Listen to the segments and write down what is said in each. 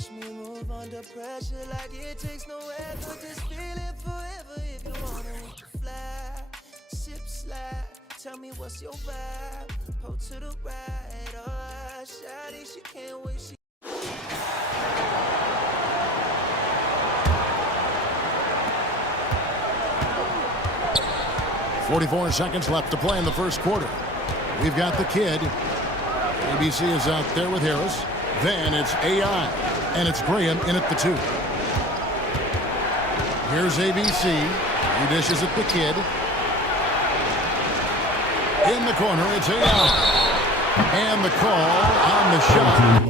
Watch me move under pressure like it takes no effort. Just feel it forever if you wanna. We can fly, sip slide. Tell me what's your vibe. Pull to the right, oh, shawty, she can't wait. She 44 seconds left to play in the first quarter. We've got the kid. ABC is out there with Harris. Then it's AI. And it's Graham in at the 2. Here's ABC. He dishes at the kid. In the corner, it's AI. And the call on the shot.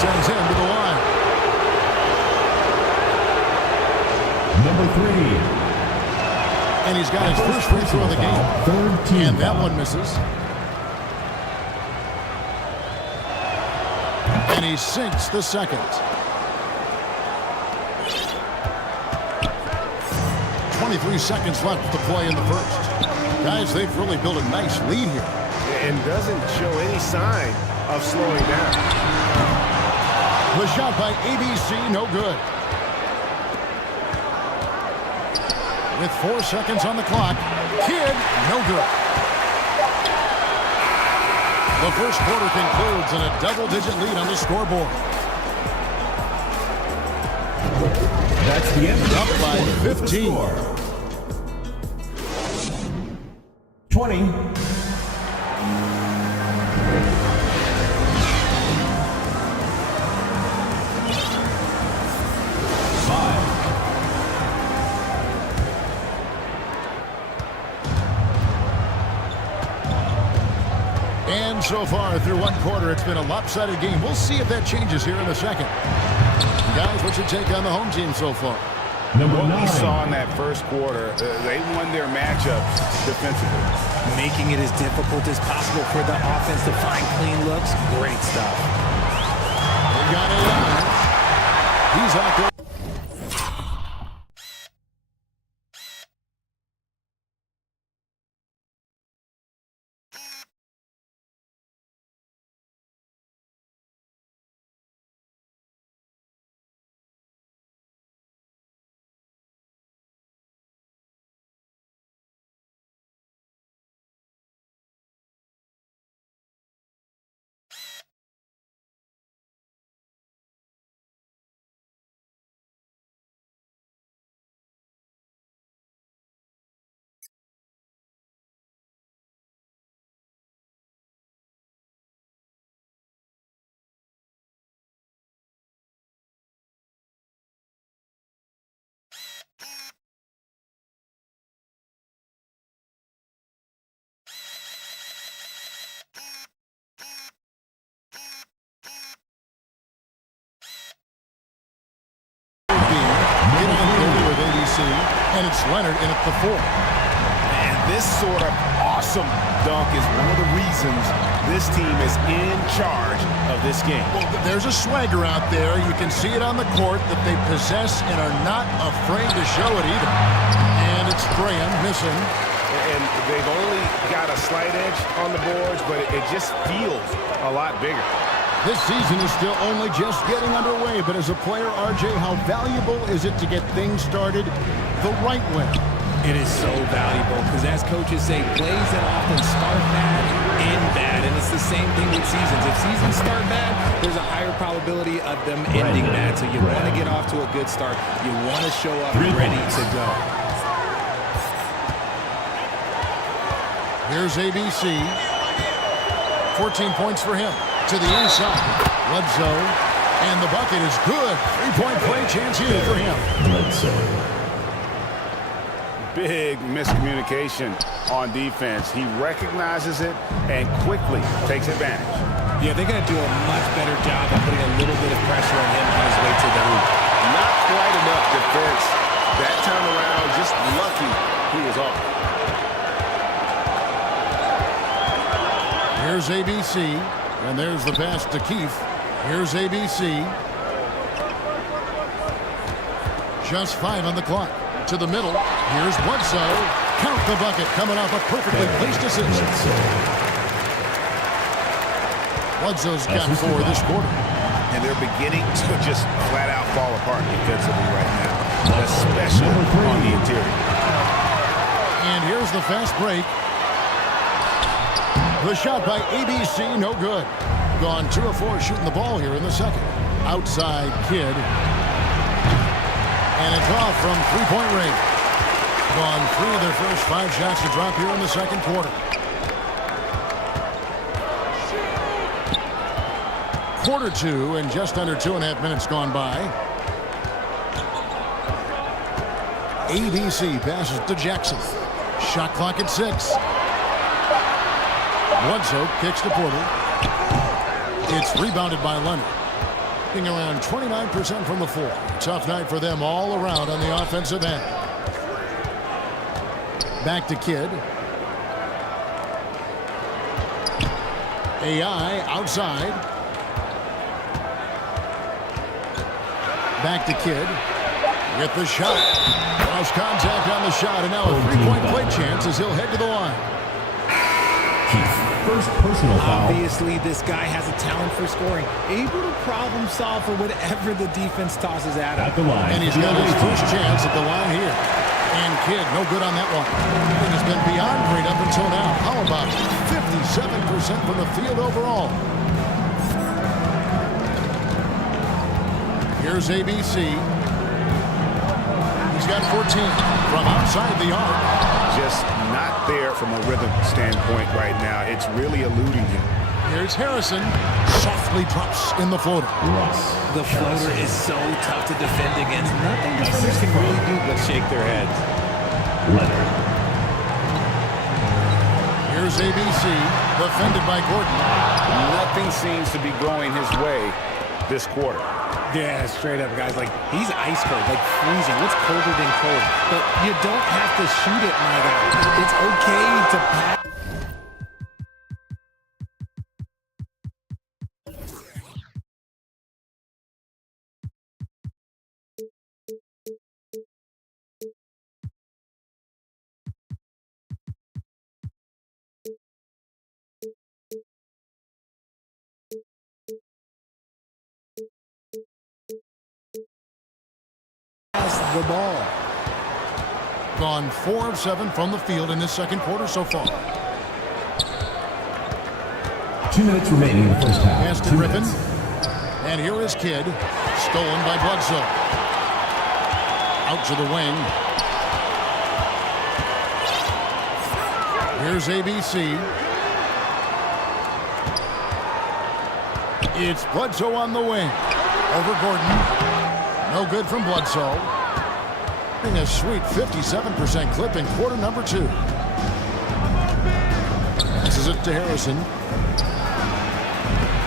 Sends him to the line. Number 3. And he's got his first free throw of the game. Third team And that foul. one misses. And he sinks the second. 23 seconds left to play in the first. Guys, they've really built a nice lead here. And doesn't show any sign of slowing down. The shot by ABC, no good. With 4 seconds on the clock, Kidd, no good. The first quarter concludes in a double-digit lead on the scoreboard. That's the end of the Up first by quarter. 15. The score, 20. 5. And so far through one quarter, it's been a lopsided game. We'll see if that changes here in a second. Guys, what's your take on the home team so far? Number What 9. we saw in that first quarter, they won their matchups defensively. Making it as difficult as possible for the offense to find clean looks. Great stuff. We got AI. He's out there. And it's Leonard in at the 4. And this sort of awesome dunk is one of the reasons this team is in charge of this game. Well, there's a swagger out there. You can see it on the court that they possess and are not afraid to show it either. And it's Graham missing. And they've only got a slight edge on the boards, but it just feels a lot bigger. This season is still only just getting underway, but as a player, RJ, how valuable is it to get things started the right way? It is so valuable because, as coaches say, plays that often start bad, end bad, and it's the same thing with seasons. If seasons start bad, there's a higher probability of them ending bad. So you want to get off to a good start. You want to show up ready to go. Here's ABC. 14 points for him. To the inside. Bledsoe. And the bucket is good. Three-point play chance here for him. Big miscommunication on defense. He recognizes it and quickly takes advantage. Yeah, they got to do a much better job of putting a little bit of pressure on him on his way to the hoop. Not quite enough defense that time around. Just lucky he was off. Here's ABC, and there's the pass to Keefe. Here's ABC. Just 5 on the clock. To the middle. Here's Bledsoe. Count the bucket coming off a perfectly placed assist. Bledsoe's got 4 this quarter. And they're beginning to just flat out fall apart defensively right now, especially on the interior. And here's the fast break. The shot by ABC, no good. Gone 2 of 4 shooting the ball here in the second. Outside Kidd. And it's off from three-point range. Gone 3 of their first 5 shots to drop here in the second quarter. Quarter 2 and just under 2.5 minutes gone by. ABC passes to Jackson. Shot clock at 6. Bledsoe kicks to Porter. It's rebounded by Leonard. Being around 29% from the floor. Tough night for them all around on the offensive end. Back to Kidd. AI outside. Back to Kidd. With the shot. Lost contact on the shot, and now a three-point play chance as he'll head to the line. First personal foul. Obviously, this guy has a talent for scoring. Able to problem solve for whatever the defense tosses at him. At the line. And he's got his first chance at the line here. And Kidd, no good on that one. It has been beyond great up until now. How about 57% from the field overall? Here's ABC. He's got 14 from outside the arc. Just not there from a rhythm standpoint right now. It's really eluding him. Here's Harrison. Softly drops in the floater. The floater is so tough to defend against. Nothing defenders can really do but shake their heads. Here's ABC. Defended by Gordon. Nothing seems to be going his way this quarter. Yeah, straight up, guys. Like, he's ice cold, like freezing. What's colder than cold? But you don't have to shoot it, my guy. It's okay to pass. The ball. Gone 4 of 7 from the field in this second quarter so far. 2 minutes remaining in the first half. Pass to Griffin. And here is Kidd. Stolen by Bledsoe. Out to the wing. Here's ABC. It's Bledsoe on the wing. Over Gordon. No good from Bledsoe. A sweet 57% clip in quarter number 2. Passes it to Harrison.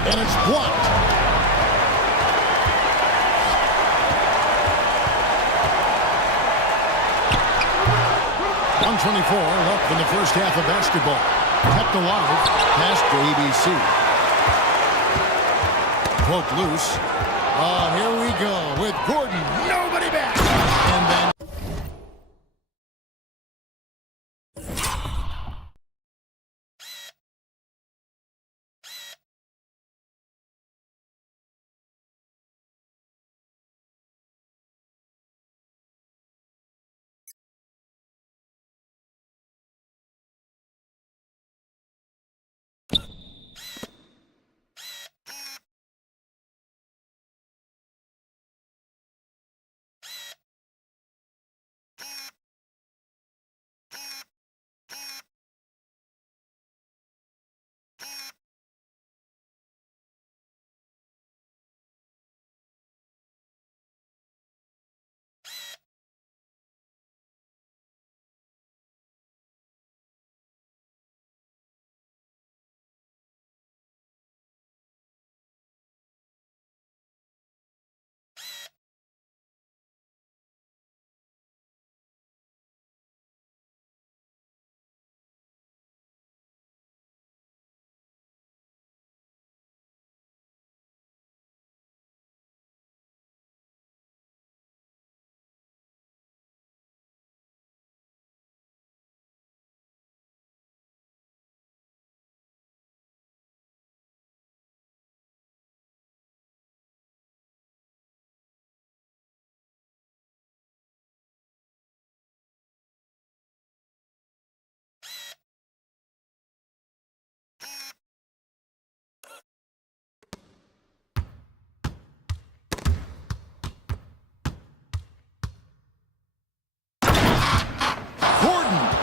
And it's blocked. 1:24 left in the first half of basketball. Kept alive. Pass to ABC. Poke loose. Here we go with Gordon. Nobody back. And then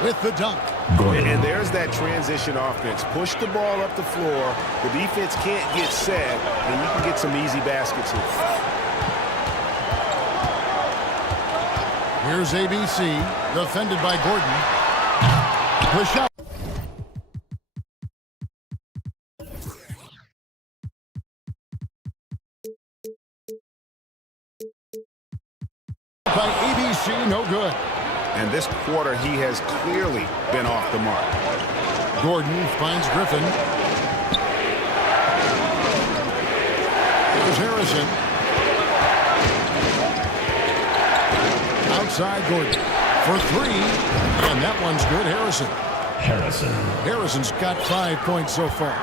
with the dunk. And there's that transition offense. Push the ball up the floor. The defense can't get set, and you can get some easy baskets here. Here's ABC, defended by Gordon. The shot. By ABC, no good. And this quarter, he has clearly been off the mark. Gordon finds Griffin. Here's Harrison. Outside Gordon for three. And that one's good, Harrison. Harrison's got 5 points so far.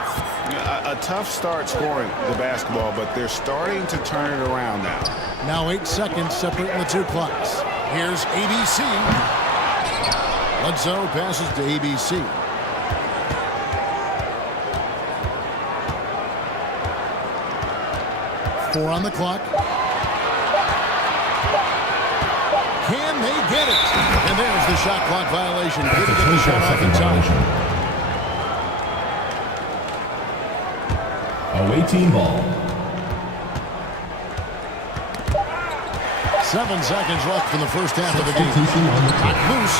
A tough start scoring the basketball, but they're starting to turn it around now. Now 8 seconds separating the two clocks. Here's ABC. Bledsoe passes to ABC. Four on the clock. Can they get it? And there's the shot clock violation. Couldn't get the shot off in time. Away team ball. 7 seconds left in the first half of the game. Got loose.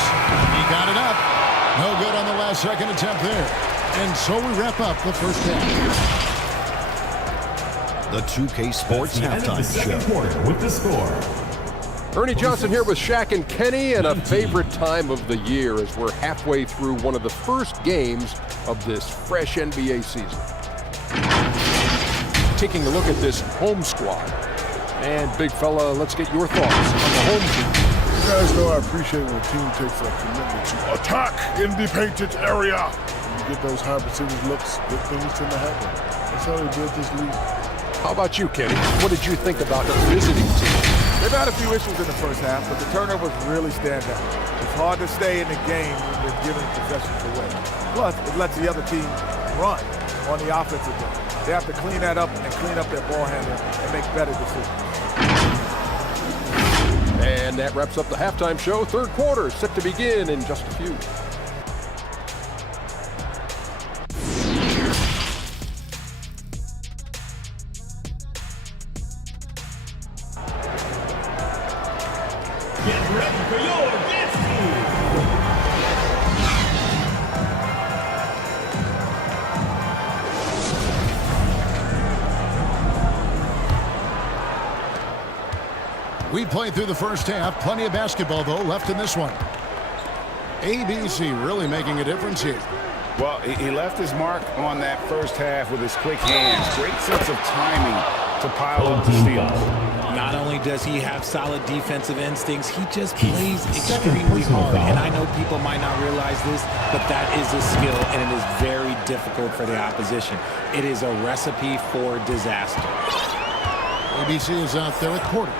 He got it up. No good on the last second attempt there. And so we wrap up the first half. The 2K Sports Halftime Show. Quarter with the score. Ernie Johnson here with Shaq and Kenny, and a favorite time of the year as we're halfway through one of the first games of this fresh NBA season. Taking a look at this home squad. And big fella, let's get your thoughts on the home team. You guys know I appreciate when a team takes a commitment to attack in the painted area. When you get those high percentage looks, good things tend to happen. That's how they built this league. How about you, Kenny? What did you think about the visiting team? They've had a few issues in the first half, but the turnovers really stand out. It's hard to stay in the game when they're giving possessions away. Plus, it lets the other team run on the offensive end. They have to clean that up and clean up their ball handling and make better decisions. And that wraps up the halftime show. Third quarter set to begin in just a few. Get ready for your dance move. We played through the first half. Plenty of basketball, though, left in this one. ABC really making a difference here. Well, he left his mark on that first half with his quick hands. Great sense of timing to pile up the steals. Not only does he have solid defensive instincts, he just plays extremely hard. And I know people might not realize this, but that is a skill, and it is very difficult for the opposition. It is a recipe for disaster. ABC is out there at quarter.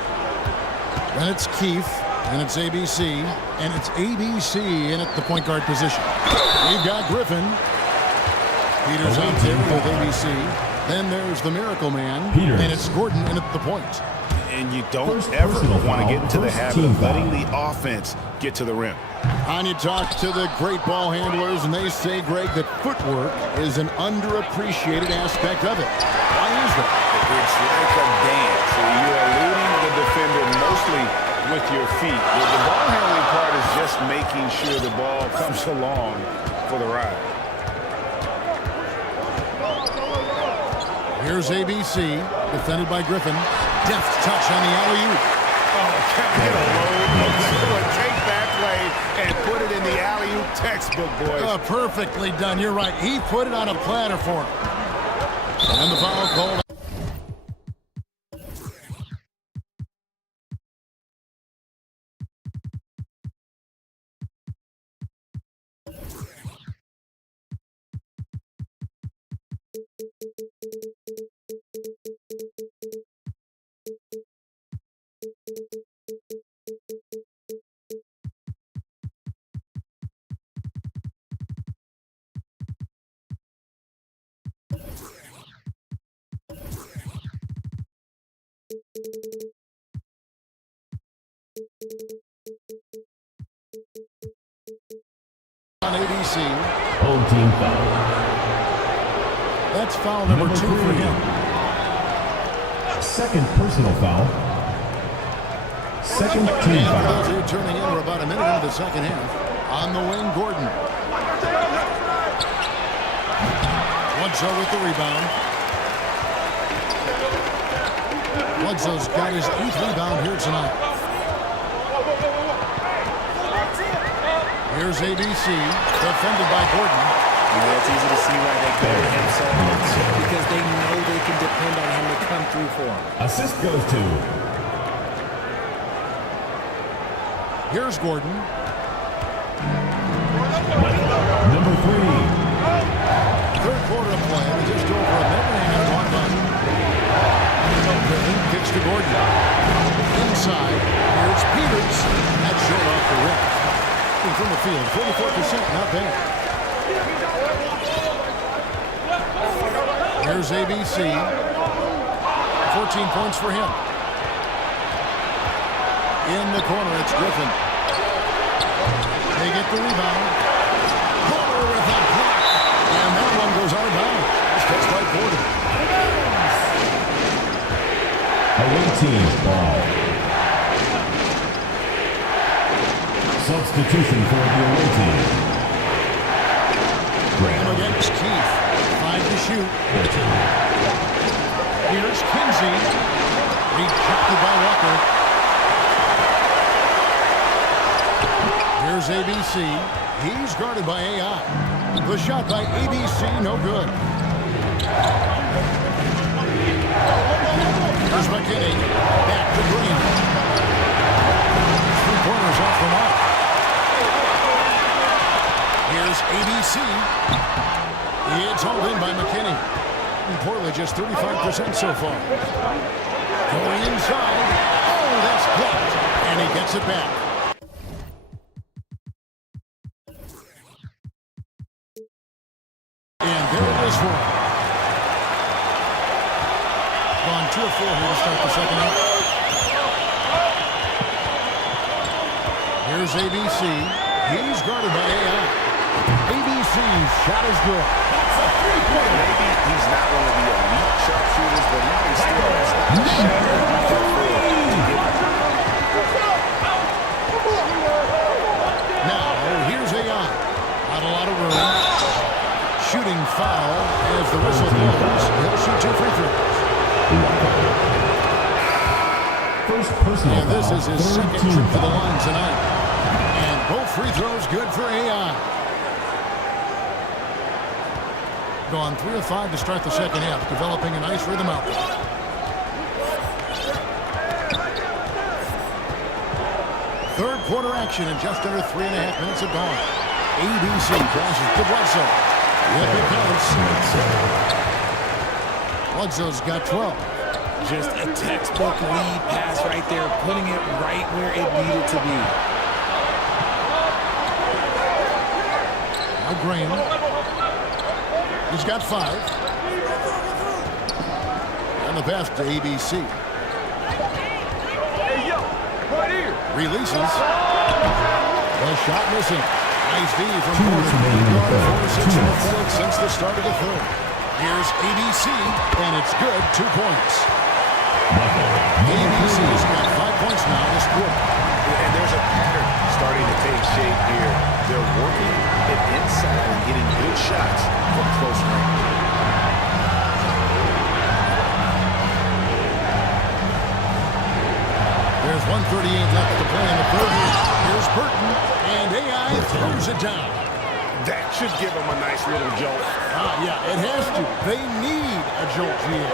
Then it's Keefe, and it's ABC, and it's ABC in at the point guard position. We've got Griffin. Peters out there with ABC. Then there's the Miracle Man, and it's Gordon in at the point. And you don't ever want to get into the habit of letting the offense get to the rim. And you talk to the great ball handlers, and they say, Greg, that footwork is an underappreciated aspect of it. Why is that? It's like a dance. You're eluding the defender mostly with your feet. The ball handling part is just making sure the ball comes along for the ride. Here's ABC, defended by Griffin. Deft touch on the alley-oop. Oh, Kevin hit a low. Take that play and put it in the alley-oop textbook, boys. Perfectly done. You're right. He put it on a platter for him. And the foul called. On ABC. Home team foul. That's foul number 2 for him. Second personal foul. Second team And for foul. those of you turning in, we're about a minute into the second half. On the wing, Gordon. Bledsoe with the rebound. Bledsoe's got his 8th rebound here tonight. Here's ABC, defended by Gordon. Yeah, it's easy to see why they go to him so much, because they know they can depend on him to come through for them. Assist goes to Here's Gordon. number 3. Third quarter of play, with just over a minute and a half gone by. Griffin kicks to Gordon. Inside, here's Peters. That's short off the rim. From the field, 44%, not bad. Here's ABC. 14 points for him. In the corner, it's Griffin. They get the rebound. Corner with a block. And that one goes out of bounds. It's touched by Gordon. Away team ball. Substitution for the away team. Graham against Keefe. 5 to shoot. Here's Kinsey. Rejected by Walker. Here's ABC. He's guarded by AI. The shot by ABC, no good. Here's McKinney. Back to Green. 3-pointers off the mark. Here's ABC. It's hauled in by McKinney. And Portland just 35% so far. Going inside. Oh, that's blocked. And he gets it back. And there it is for him. Gone 2 of 4 here to start the second half. Here's ABC. He's guarded by AI. ABC's shot is good. That's a 3-pointer. Maybe he's not one of the elite sharpshooters, but he can still Now, here's AI. Not a lot of room. Shooting foul as the whistle blows. He'll shoot 2 free throws. First personal And this foul. is his second trip to the line tonight. And Both free throws good for AI. Gone 3 of 5 to start the second half, developing a nice rhythm out there. Third quarter action in just under 3.5 minutes have gone. ABC passes to Bledsoe. Yep, it counts. Bledsoe's got 12. Just a textbook lead pass right there, putting it right where it needed to be. Now Graham. He's got 5. And the pass to ABC. Hey, yo, right here. Releases. The shot missing. Nice D from minutes remaining in the third. 4-6 on the field since the start of the third. Here's ABC, and it's good. 2 points. ABC's got 5 points now this quarter. And there's a pattern starting to take shape here. They're working it inside and getting good shots from close range. There's 1:38 left to play in the third. Here's Burton, and AI throws it down. That should give them a nice little jolt. Yeah, it has to. They need a jolt here.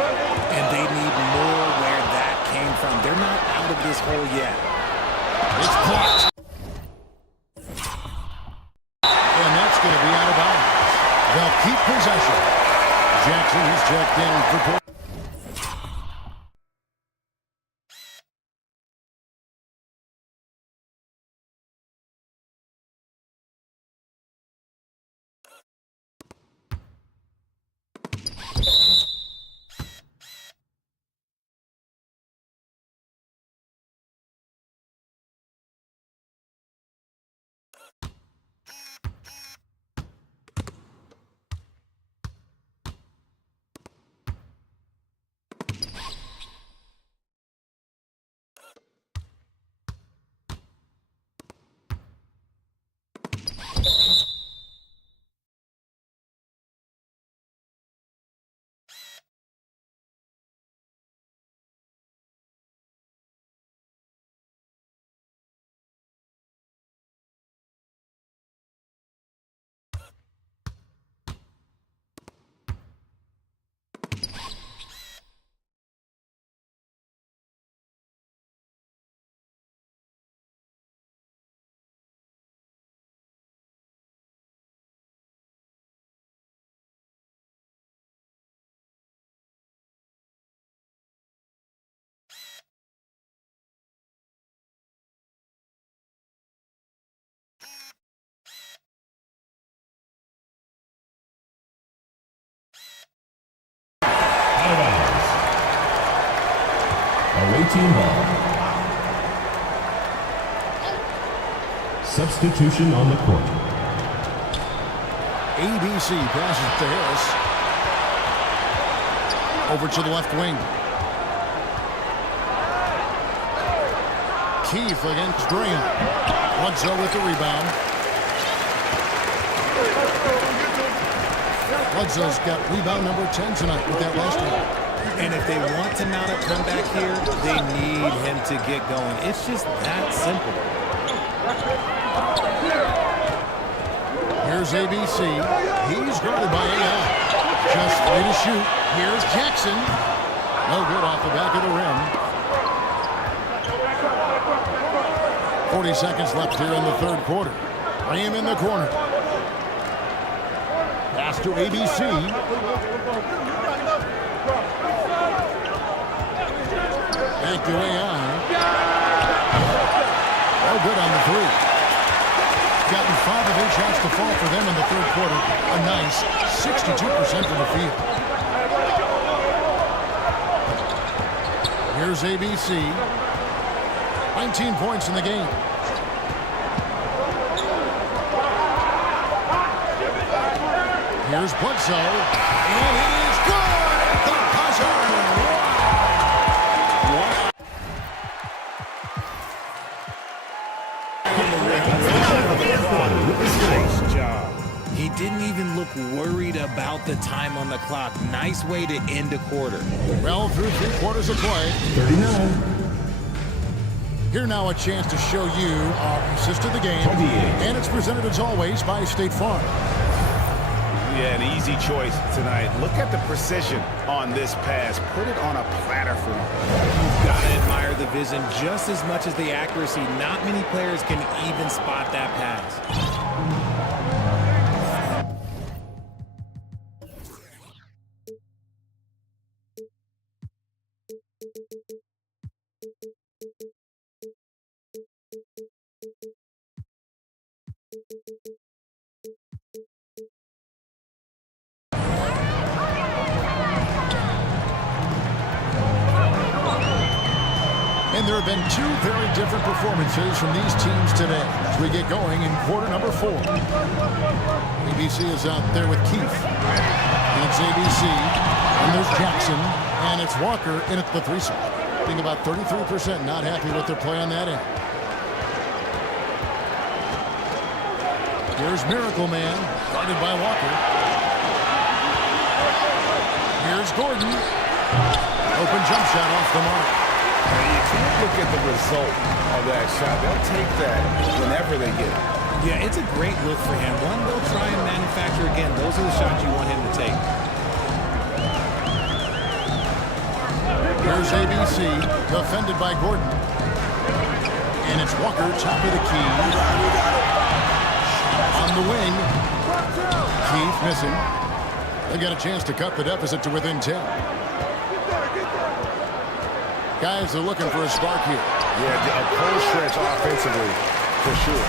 And they need more where that came from. They're not out of this hole yet. It's blocked. And that's going to be out of bounds. They'll keep possession. Jackson, he's checked in for point. Away team ball. Substitution on the court. ABC passes to Harris. Over to the left wing. Keefe against Graham. Bledsoe with the rebound. Bledsoe's got rebound number 10 tonight with that last one. And if they want to mount a comeback here, they need him to get going. It's just that simple. Here's ABC. He's guarded by AI. Just 3 to shoot. Here's Jackson. No good off the back of the rim. 40 seconds left here in the third quarter. Graham in the corner. Pass to ABC. Back to AI. No good on the 3. Gotten 5 of 8 shots to fall for them in the third quarter. A nice 62% from the field. Here's ABC. 19 points in the game. Here's Bledsoe. And it is good at the buzzer. Nice job. He didn't even look worried about the time on the clock. Nice way to end a quarter. Well, through 3 quarters of play. 39. Here now a chance to show you our assist of the game. 28. And it's presented as always by State Farm. Yeah, an easy choice tonight. Look at the precision on this pass. Put it on a platter for him. You've got to admire the vision just as much as the accuracy. Not many players can even spot that pass. And there have been two very different performances from these teams today as we get going in quarter number 4. ABC is out there with Keith. And it's ABC. And there's Jackson. And it's Walker in at the 3 side. I think about 33% not happy with their play on that end. Here's Miracle Man, guarded by Walker. Here's Gordon. Open jump shot off the mark. You can't look at the result of that shot. They'll take that whenever they get it. Yeah, it's a great look for him. One, they'll try and manufacture again. Those are the shots you want him to take. Here's ABC, defended by Gordon. And it's Walker, top of the key. On the wing. Keith missing. They got a chance to cut the deficit to within 10. Guys are looking for a spark here. Yeah, a cold stretch offensively, for sure.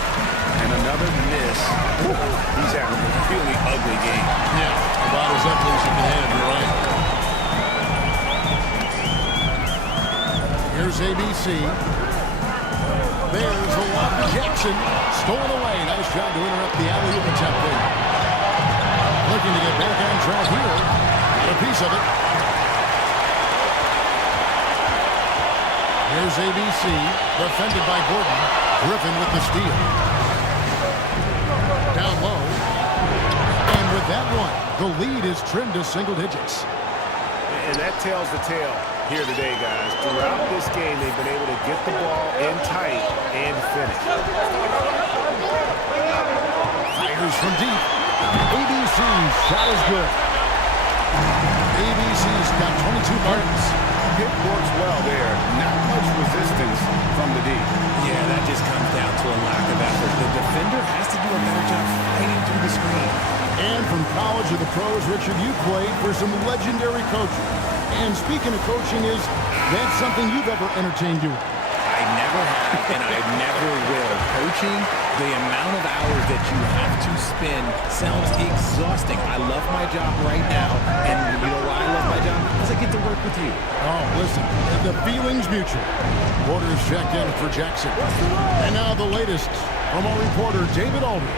And another miss. He's having a really ugly game. Yeah, about as ugly as you can have, you're right. Here's ABC. There's a lot of Jackson. Stolen away. Nice job to interrupt the alley-oop attempt there. Looking to get back on track here. Got a piece of it. Here's ABC, defended by Gordon. Griffin with the steal. Down low. And with that one, the lead is trimmed to single digits. And that tells the tale here today, guys. Throughout this game, they've been able to get the ball in tight and finish. Fires from deep. ABC's shot is good. ABC's got 22 points. Pick works well there. Not much resistance from the D. Yeah, that just comes down to a lack of effort. The defender has to do a better job fighting through the screen. And from college to the pros, Richard, you played for some legendary coaching. And speaking of coaching, is that something you've ever entertained doing? I never have, and I never will. Coaching, the amount of hours that you have to spend sounds exhausting. I love my job right now, and you know why I love my job? Because I get to work with you. Oh, listen, the feeling's mutual. Quarters checked in for Jackson. And now the latest from our reporter, David Aldridge.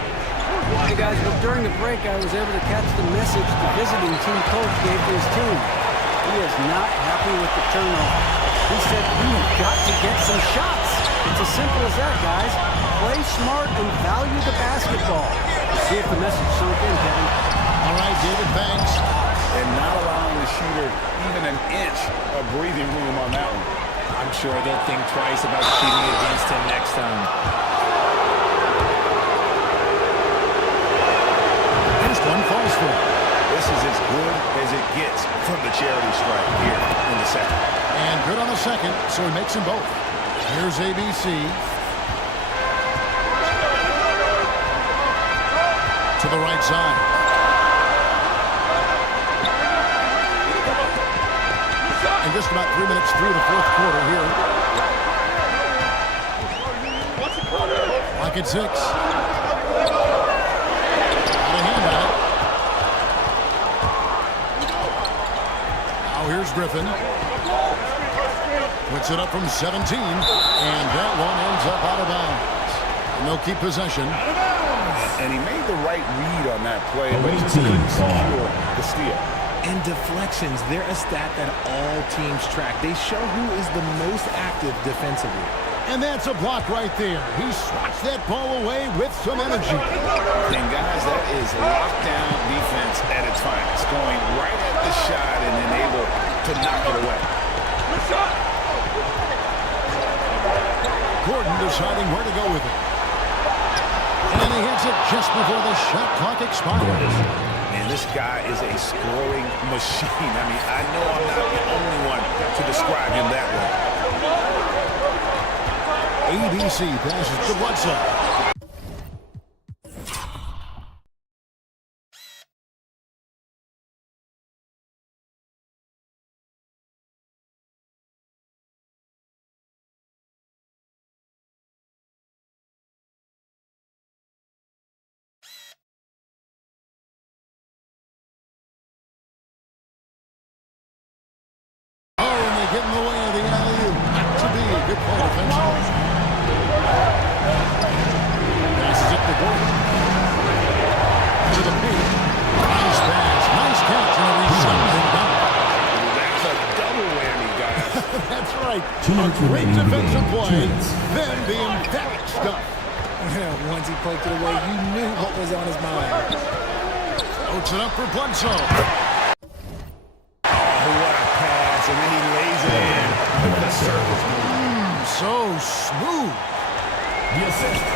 Hey guys, well, during the break I was able to catch the message the visiting team coach gave to his team. He is not happy with the turnover. He said, "You've got to get some shots." It's as simple as that, guys. Play smart and value the basketball. See if the message sunk in, Kevin. All right, David, thanks. And not allowing the shooter even an inch of breathing room on that one. I'm sure they'll think twice about shooting against him next time. First one falls for him. This is as good as it gets from the charity strike here in the second. And good on the second, so he makes them both. Here's ABC. To the right side. And just about 3 minutes through the fourth quarter here. Like it's 6. Got a hand on it. Now here's Griffin. Puts it up from 17. And that one ends up out of bounds. And they'll keep possession. And he made the right read on that play, but he just couldn't secure the steal. And deflections, they're a stat that all teams track. They show who is the most active defensively. And that's a block right there. He swats that ball away with some energy. And guys, that is lockdown defense at its finest. Going right at the shot and then able to knock it away. deciding where to go with it. And he hits it just before the shot clock expires. Man, this guy is a scoring machine. I mean, I know I'm not the only one to describe him that way. ABC passes to Bledsoe. Get in the way of the alley-oop. Not to be. Good play defensively. Passes it to Gordon. To the paint. Nice pass. Nice catch. And a resounding dunk. That's a double whammy, guys. That's right. A 2 minutes great remaining in the defensive game. play. 2 minutes. Then the emphatic stuff. Once he poked it away, you knew what was on his mind. Floats it up for Bledsoe. And then he lays it in with the service move. So smooth. The assist.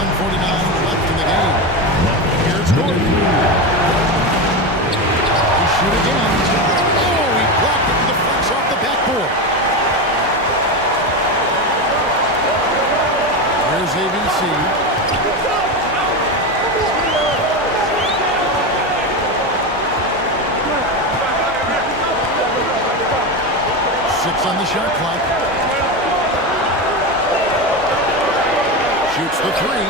1:49 left in the game. Here's Gordon. He shoot again. Oh, he blocked it with the flex off the backboard. There's ABC. On the shot clock. Shoots the three.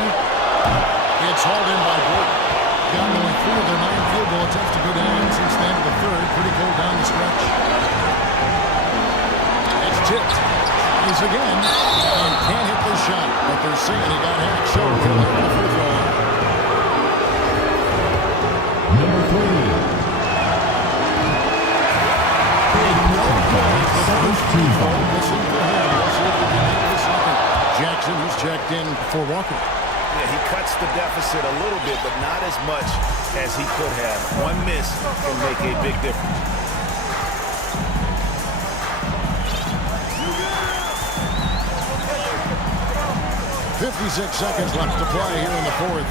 It's hauled in by Gordon. Gotten only 3 of their 9 field goal attempts to go down since the end of the third. Pretty cold down the stretch. It's tipped. He's again. And can't hit the shot. But they're saying he got hacked. So he'll look for the free throw. Number 3. Jackson, who's checked in for Walker. Yeah, he cuts the deficit a little bit, but not as much as he could have. One miss can make a big difference. .56 left to play here in the fourth.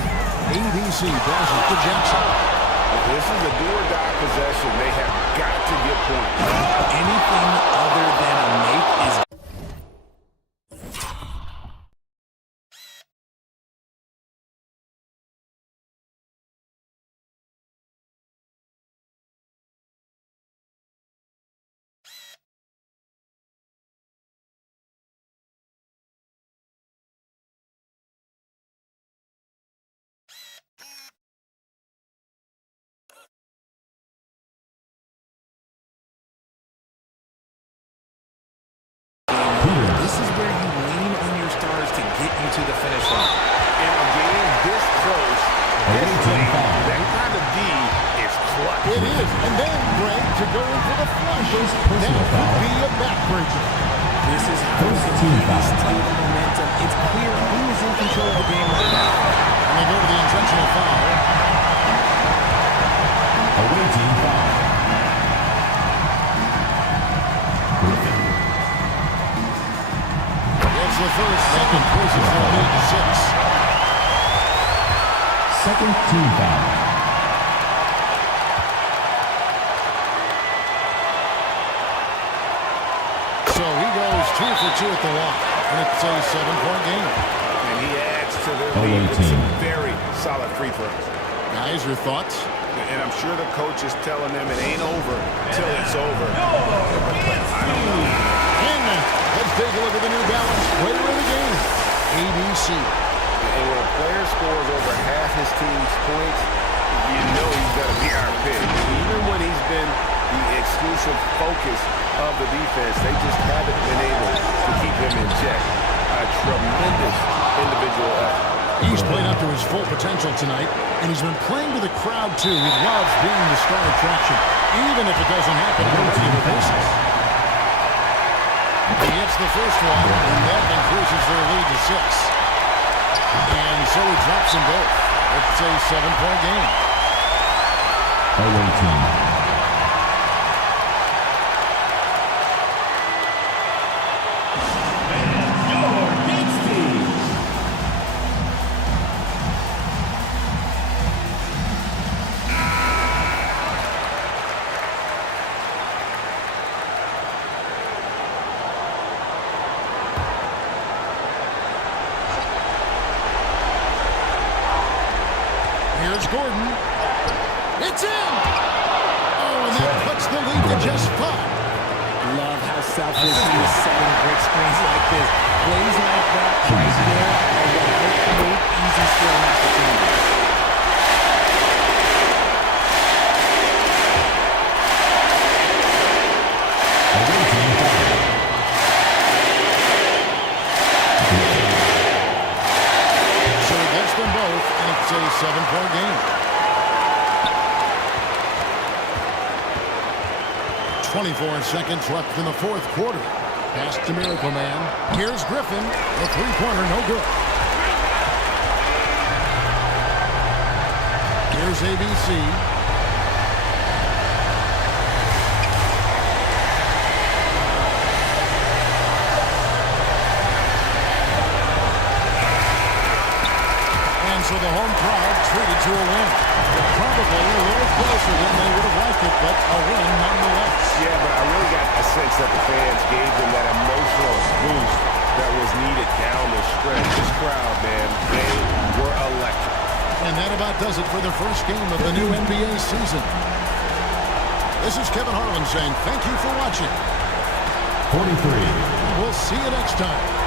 ABC passes to Jackson. This is a do-or-die possession. They have got to get points. Anything other than a make is... This is where you lean on your stars to get you to the finish line. In a game this close, this late, that kind of D is clutch. It is. And then, Greg, to go in for the flush. That could be a backbreaker. This is how this type of momentum. It's clear who is in control of the game right now. And they go to the intentional foul. Away team foul. It's the first. That increases their lead to 6. Second team foul. So he goes 2 for 2 at the line. And it's a 7-point game. And he adds to their Away lead with team. some very solid free throws. Guys, your thoughts? And I'm sure the coach is telling them it ain't over till it's over. I don't know. And let's take a look at the New Balance player of the game, ABC. And when a player scores over half his team's points, you know he's going to be our pick. Even when he's been the exclusive focus of the defense, they just haven't been able to keep him in check. A tremendous individual effort. He's played up to his full potential tonight, and he's been playing to the crowd, too. He loves being the star attraction, even if it doesn't happen on a regular basis. He hits the first one, and that increases their lead to 6. And so he drops them both. It's a 7-point game. Away team. Gordon. It's in! Oh, and that cuts the lead to just 5. Love how selfless he is setting brick screens like this. Plays like that right there are what help create easy scoring opportunities. So he gets them both, and it's a 7-point game. 24 seconds left in the fourth quarter. Pass to Miracle Man. Here's Griffin. A three-pointer, no good. Here's ABC. And so the home crowd treated to a win. Probably a little closer than they would have liked it, but a win nonetheless. Yeah, but I really got a sense that the fans gave them that emotional boost that was needed down the stretch. This crowd, man, they were electric. And that about does it for the first game of the new NBA season. This is Kevin Harlan saying thank you for watching. 43. We'll see you next time.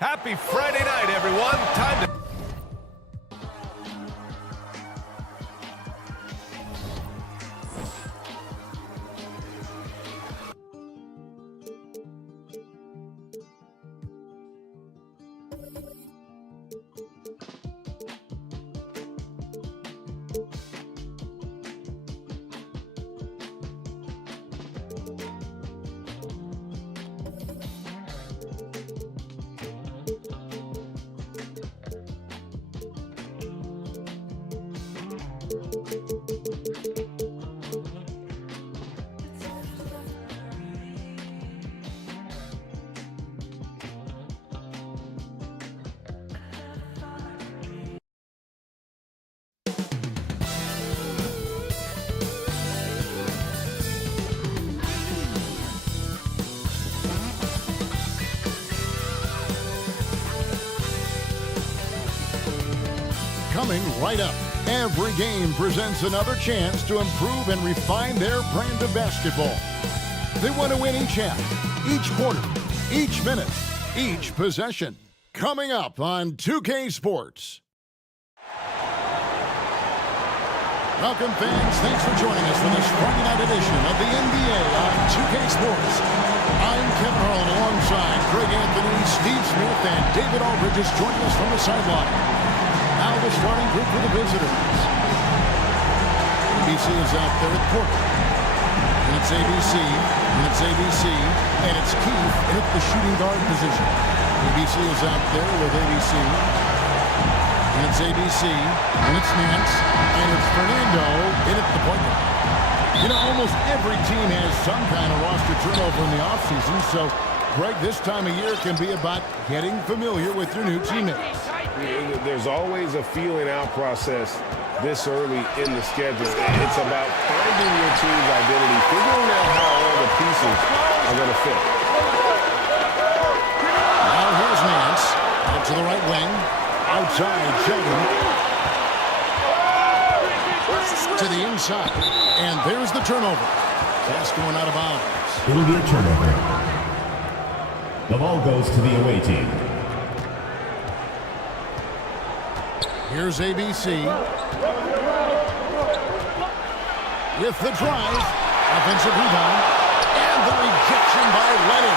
Happy Friday night, everyone. Time to... Coming right up, every game presents another chance to improve and refine their brand of basketball. They want to win each half, each quarter, each minute, each possession. Coming up on 2K Sports. Welcome, fans. Thanks for joining us for this Friday night edition of the NBA on 2K Sports. I'm Kevin Harlan alongside Greg Anthony, Steve Smith, and David Aldridge is joining us from the sideline. Now the starting group for the visitors. ABC is out there at Porter. And it's ABC, and it's ABC, and it's Keith at the shooting guard position. ABC is out there with ABC. And it's ABC, and it's Nance, and it's Fernando in at the point guard. You know, almost every team has some kind of roster turnover in the offseason, so, Greg, this time of year can be about getting familiar with your new teammates. There's always a feeling out process this early in the schedule. It's about finding your team's identity, figuring out how all the pieces are going to fit. Now here's Nance, out to the right wing. Outside, Sheldon. To the inside. And there's the turnover. Pass going out of bounds. It'll be a turnover. The ball goes to the away team. Here's ABC. With the drive. Offensive rebound. And the rejection by Lenny.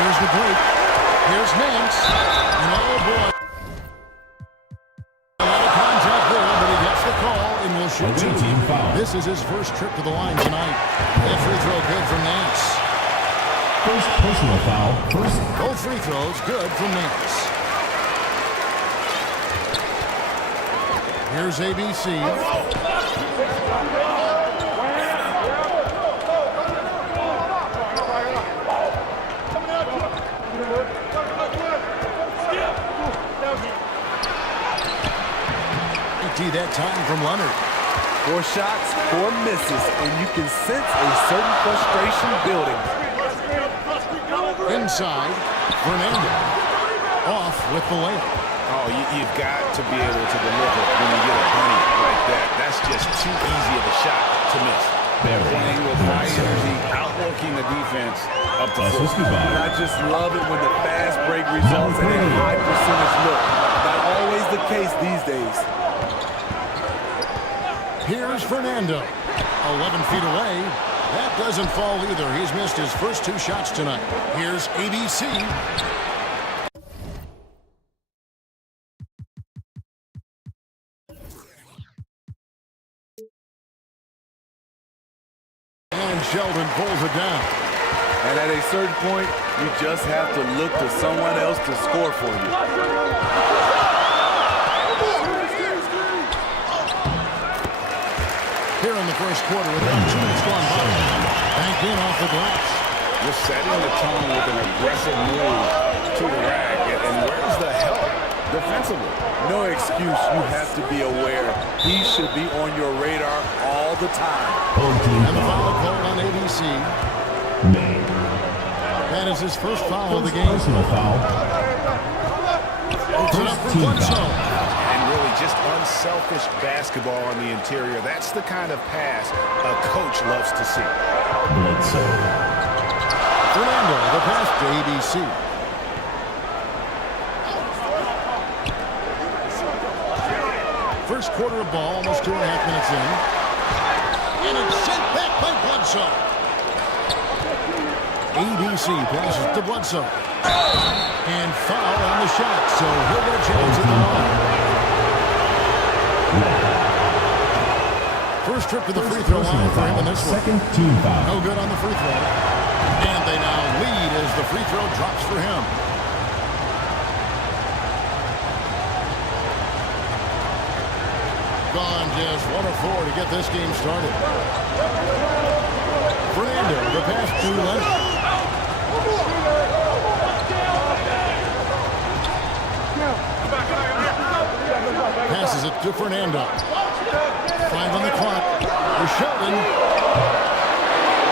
Here's the break. Here's Nance. And oh boy. Shoot two. This is his first trip to the line tonight. That free throw good from Nance. First personal foul. Both free throws good from Nance. Here's ABC. That time from Leonard. 4 shots, 4 misses, and you can sense a certain frustration building. Inside, Fernando. Off with the layup. Oh, you've got to be able to deliver when you get a bunny like that. That's just too easy of a shot to miss. Playing with high energy, outworking the defense up to 4. I just love it when the fast break results in a high percentage look. Not always the case these days. Here's Fernando, 11 feet away. That doesn't fall either. He's missed his first 2 shots tonight. Here's ABC. And Sheldon pulls it down. And at a certain point, you just have to look to someone else to score for you. Here in the first quarter with 2 minutes gone by. Banked in off the glass. You're setting the tone with an aggressive move to the rack. And where's the help defensively? No excuse. You have to be aware. He should be on your radar all the time. And the foul called on ABC. That is his first foul of the game. Personal foul. Opens it up for Bledsoe. Just unselfish basketball on the interior. That's the kind of pass a coach loves to see. Bledsoe. Fernando, the pass to ABC. First quarter of ball, almost 2.5 minutes in. And it's sent back by Bledsoe. ABC passes to Bledsoe. And foul on the shot, so he'll get a chance at the line. First trip to the free throw line for him in this one. Second team foul. No good on the free throw. And they now lead as the free throw drops for him. Gone just 1 of 4 to get this game started. Fernando, the pass to Leonard. Passes it to Fernando. 5 on the clock. For Sheldon.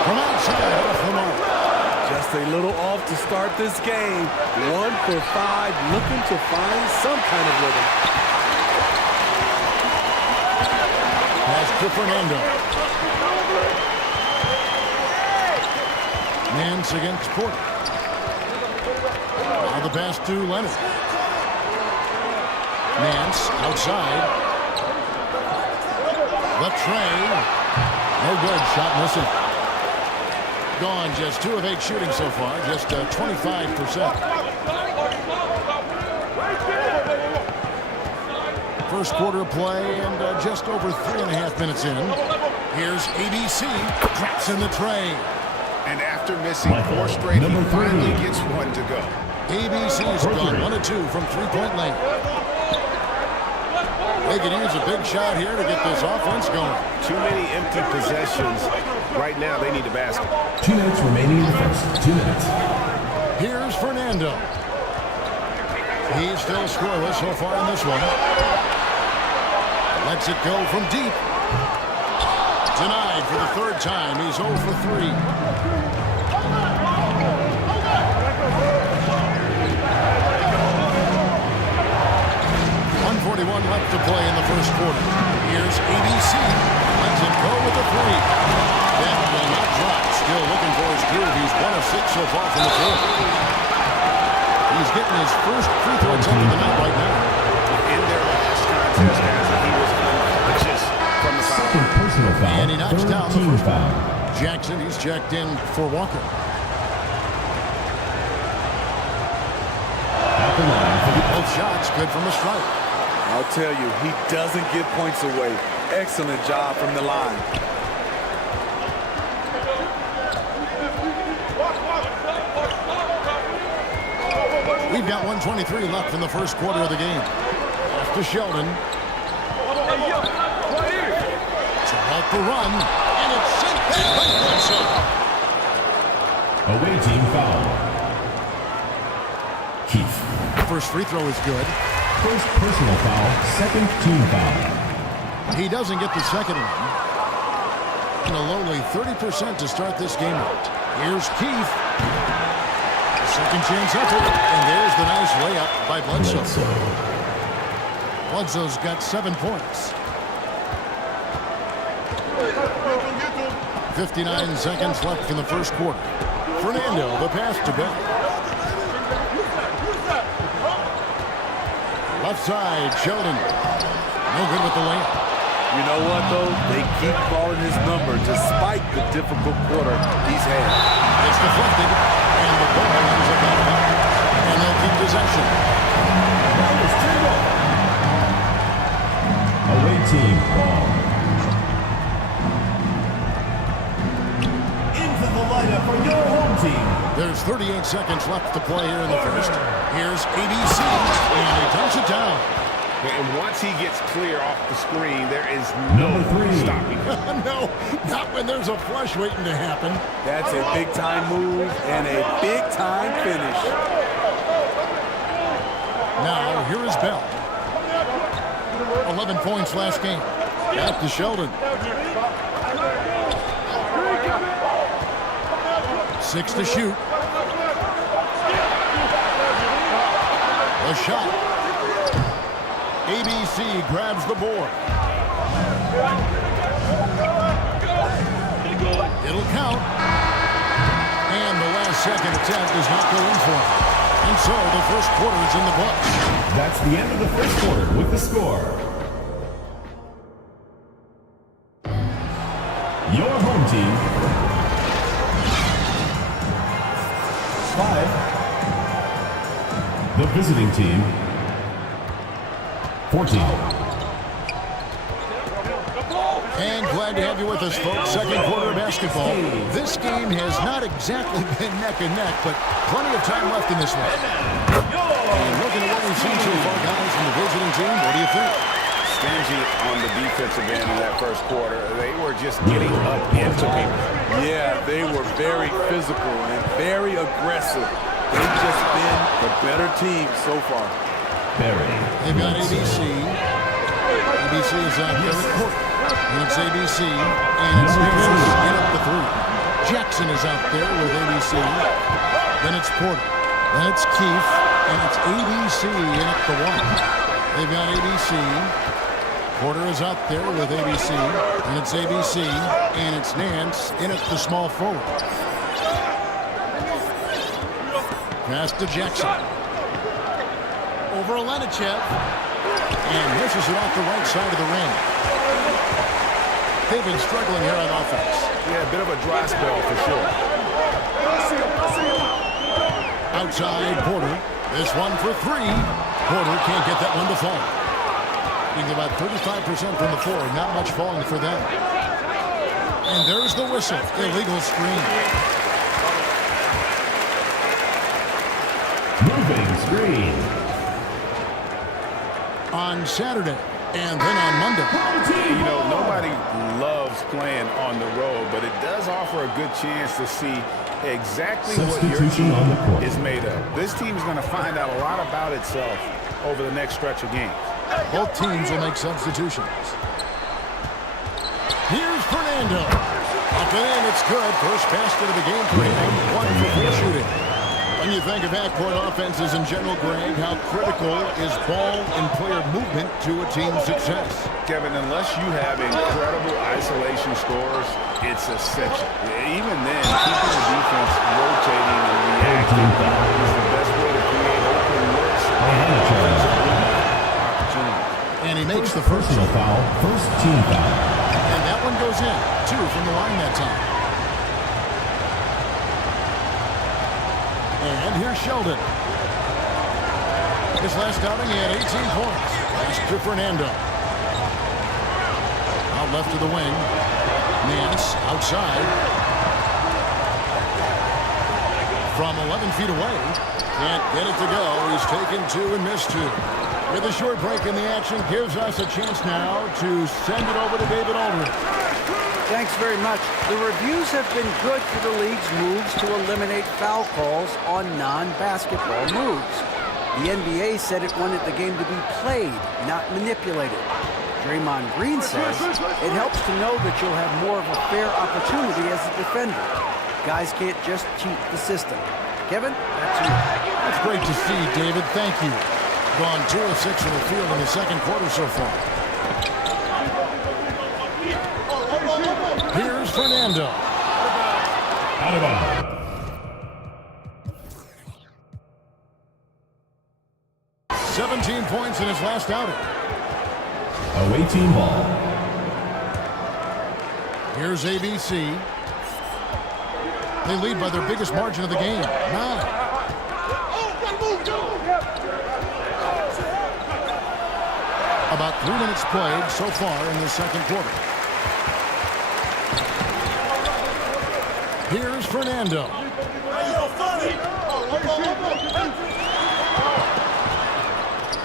From outside, off the mark. Just a little off to start this game. 1 for 5, looking to find some kind of rhythm. Pass to Fernando. Nance against Porter. Now the pass to Leonard. Nance outside. Latrey. No good. Shot missing. Gone. Just 2 of 8 shooting so far. Just 25%. First quarter play and just over 3.5 minutes in. Here's ABC. Drops in the tray. And after missing 4 straight, he finally gets one to go. ABC's gone 1 of 2 from three-point lane. They can use a big shot here to get this offense going. Too many empty possessions. Right now, they need a basket. 2 minutes remaining in the first. 2 minutes. Here's Fernando. He's still scoreless so far in this one. Lets it go from deep. Denied for the 3rd time. He's 0 for 3. 1:41 left to play in the first quarter. Here's ABC. Lets it go with the 3. That will not drop. Still looking for his groove. He's 1 of 6 so far from the field. He's getting his first free throw attempt of the night right now. In their last contest, he was unconscious from the foul. Personal foul. And he knocks down the first foul. Jackson, he's checked in for Walker. At the line for the Both shots good from the stripe. I'll tell you, he doesn't give points away. Excellent job from the line. We've got 1:23 left in the first quarter of the game. Off to Sheldon. To help the run, and it's sent back by Bledsoe. away team foul. Keith. First free throw is good. First personal foul. Second team foul. He doesn't get the second one. And a lowly 30% to start this game out. Here's Keith. Second chance effort, and there's the nice layup by Bledsoe. Bledsoe's got 7 points. 59 seconds left in the first quarter. Fernando, the pass to Bell. Left side, Sheldon. No good with the layup. You know what, though? They keep calling his number despite the difficult quarter he's had. It's deflected, and the ball ends up out of bounds. And they'll keep possession. Away team ball. Into the lineup for your home team. There's 38 seconds left to play here in the first. Here's ABC, and he dumps it down. And once he gets clear off the screen, there is no stopping him. No, not when there's a flush waiting to happen. That's a big-time move and a big-time finish. Now, here is Bell. 11 points last game. Back to Sheldon. 6 to shoot. The shot. ABC grabs the board. It'll count. And the last second attempt does not go in for him. And so the first quarter is in the books. That's the end of the first quarter with the score. Your home team 5. The visiting team 14. And glad to have you with us, folks. Second quarter of basketball. This game has not exactly been neck and neck, but plenty of time left in this one. And looking at what we've seen so far, guys, from the visiting team, what do you think? Stingy on the defensive end in that first quarter. They were just getting up into people. Yeah, they were very physical and very aggressive. They've just been the better team so far. They've got ABC. ABC is out there at court. And it's ABC. And it's Davis in at the 3. Jackson is out there with ABC. Then it's Porter. Then it's Keith. And it's ABC in at the 1. They've got ABC. Porter is out there with ABC. And it's ABC. And it's Nance in at the small forward. Pass to Jackson. Over Alenichev. And misses it off the right side of the ring. they've been struggling here on offense. Yeah, a bit of a dry spell for sure. Outside Porter. This one for three. Porter can't get that one to fall. Being about 35% from the floor. Not much falling for them. And there's the whistle. Illegal screen. Moving screen. On Saturday. And then on Monday. You know, nobody loves playing on the road, but it does offer a good chance to see exactly what your team is made of. This team is going to find out a lot about itself over the next stretch of games. Both teams will make substitutions. Here's Fernando. Up and in, it's good. First basket of the game for him. 1 for 4 shooting. When you think of half-court offenses in general, Greg, how critical is ball and player movement to a team's success? Kevin, unless you have incredible isolation scores, it's essential. Even then, keeping the defense rotating and reacting is the best way to create open looks and opportunities. And he makes the first foul. First team foul. And that one goes in. 2 from the line that time. And here's Sheldon. His last outing, he had 18 points. Pass to Fernando. Out left to the wing. Nance outside. From 11 feet away. Can't get it to go. He's taken 2 and missed 2. With a short break in the action, gives us a chance now to send it over to David Aldridge. Thanks very much. The reviews have been good for the league's moves to eliminate foul calls on non-basketball moves. The NBA said it wanted the game to be played, not manipulated. Draymond Green says it helps to know that you'll have more of a fair opportunity as a defender. Guys can't just cheat the system. Kevin, that's you. That's great to see, David. Thank you. Gone 2 of 6 in the field in the second quarter so far. Here's Fernando. Out of bounds. 17 points in his last outing. Away team ball. Here's ABC. They lead by their biggest margin of the game, 9. About 3 minutes played so far in the second quarter. Here's Fernando.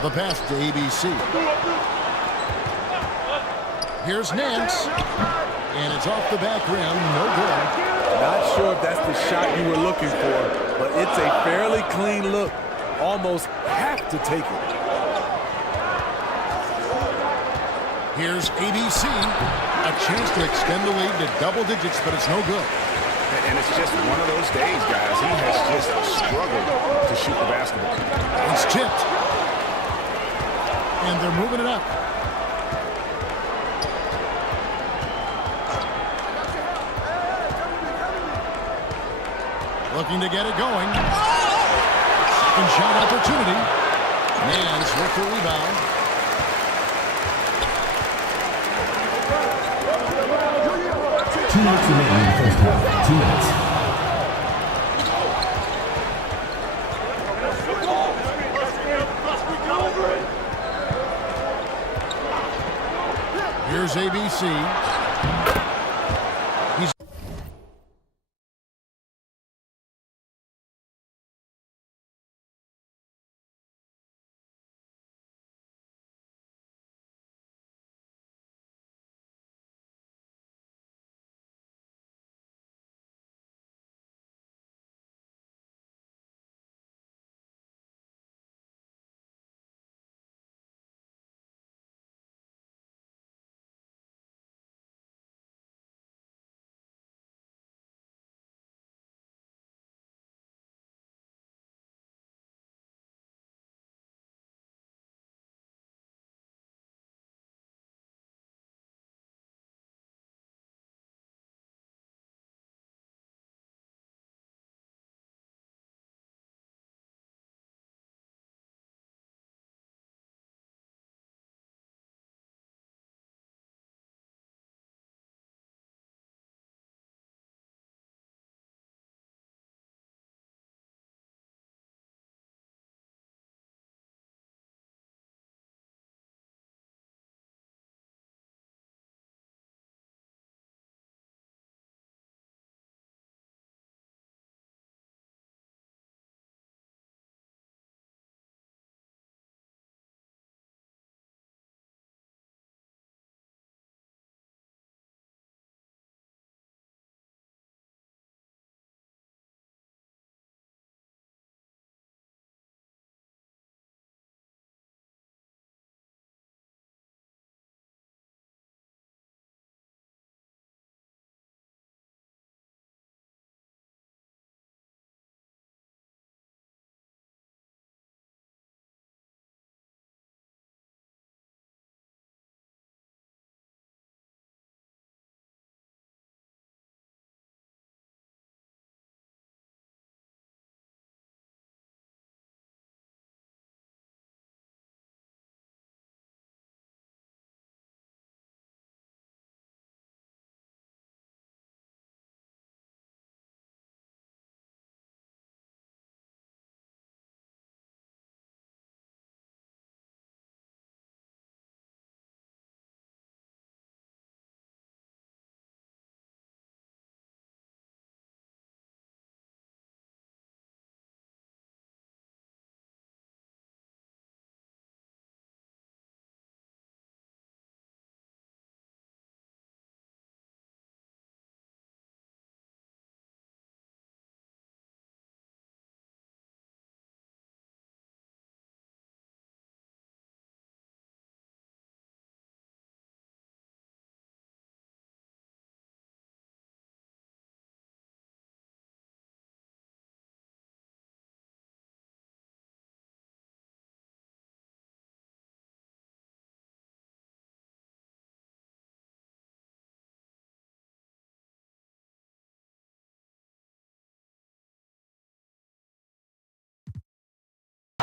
The pass to ABC. Here's Nance. And it's off the back rim. No good. Not sure if that's the shot you were looking for, but it's a fairly clean look. Almost have to take it. Here's ABC. A chance to extend the lead to double digits, but it's no good. And it's just one of those days, guys. He has just struggled to shoot the basketball. It's tipped. And they're moving it up. Looking to get it going. Second shot opportunity. Nance with the rebound. Two minutes remaining in the first half. 2 minutes. Here's ABC.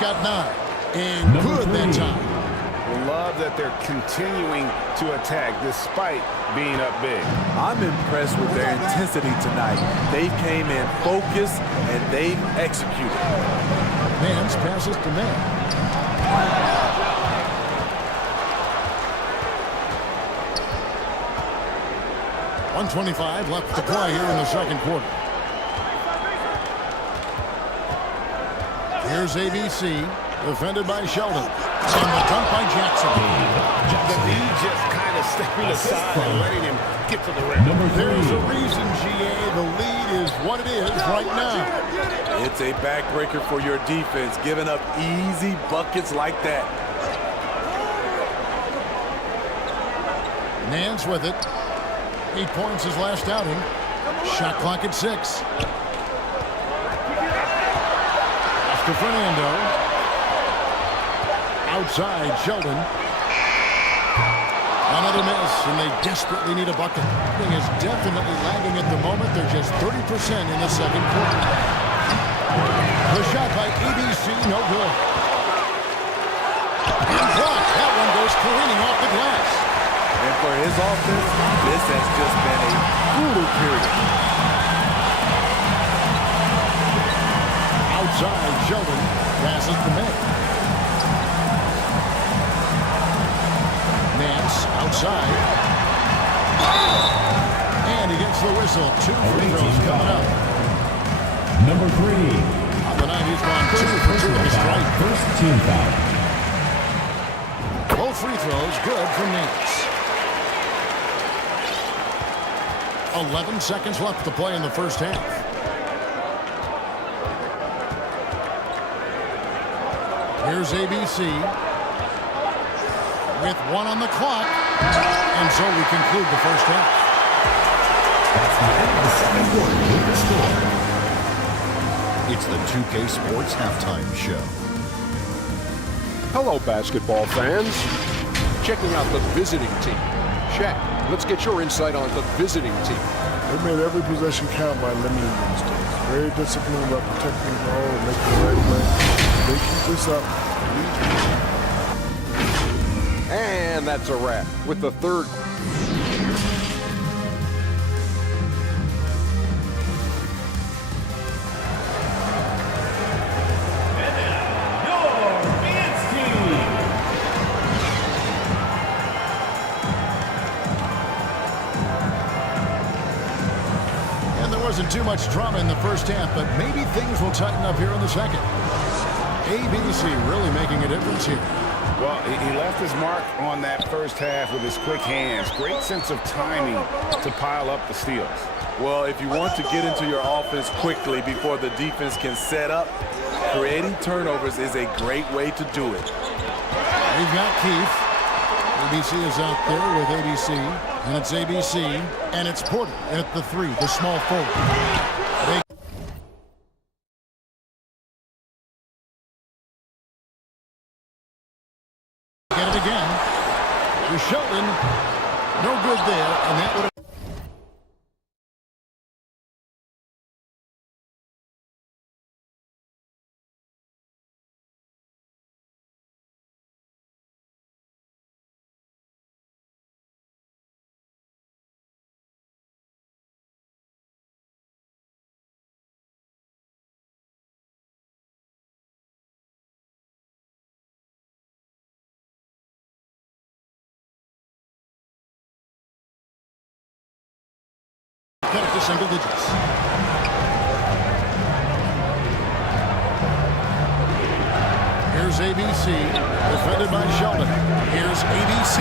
got 9. And good that time. Love that they're continuing to attack despite being up big. I'm impressed with their intensity tonight. They came in focused and they executed. Nance passes to Mann. 1:25 left to play here in the second quarter. Here's ABC, defended by Sheldon. And the dunk by Jackson. The lead just kind of stepping aside and letting him get to the rim. There's a reason, GA. The lead is what it is right now. It's a backbreaker for your defense, giving up easy buckets like that. Nance with it. 8 points his last outing. Shot clock at 6. To Fernando. Outside, Sheldon. Another miss, and they desperately need a bucket. Thing is definitely lagging at the moment. They're just 30% in the second quarter. The shot by ABC, no good. And blocked. That one goes careening off the glass. And for his offense, this has just been a brutal period. Outside, Sheldon passes to May. Nance outside. And he gets the whistle. 2 free throws coming up. Number 3. On the night, he's gone 2 for 2 at the strike. First team foul. Both free throws good from Nance. 11 seconds left to play in the first half. Here's ABC with 1 on the clock, and so we conclude the first half. That's the end of the second quarter with the score. It's the 2K Sports Halftime Show. Hello, basketball fans. Checking out the visiting team. Shaq, let's get your insight on the visiting team. They made every possession count by limiting the mistakes. Very disciplined about protecting the ball and making the right play. They keep this up. And that's a wrap with the third. Wasn't too much drama in the first half, but maybe things will tighten up here in the second. ABC really making a difference here. Well, he left his mark on that first half with his quick hands. Great sense of timing to pile up the steals. Well, if you want to get into your offense quickly before the defense can set up, creating turnovers is a great way to do it. We've got Keith. ABC is out there with ABC, and it's ABC, and it's Porter at the 3, the small forward. They get it again. To Sheldon, no good there, and that would have... Get it to single digits. Here's ABC, defended by Sheldon. Here's ABC.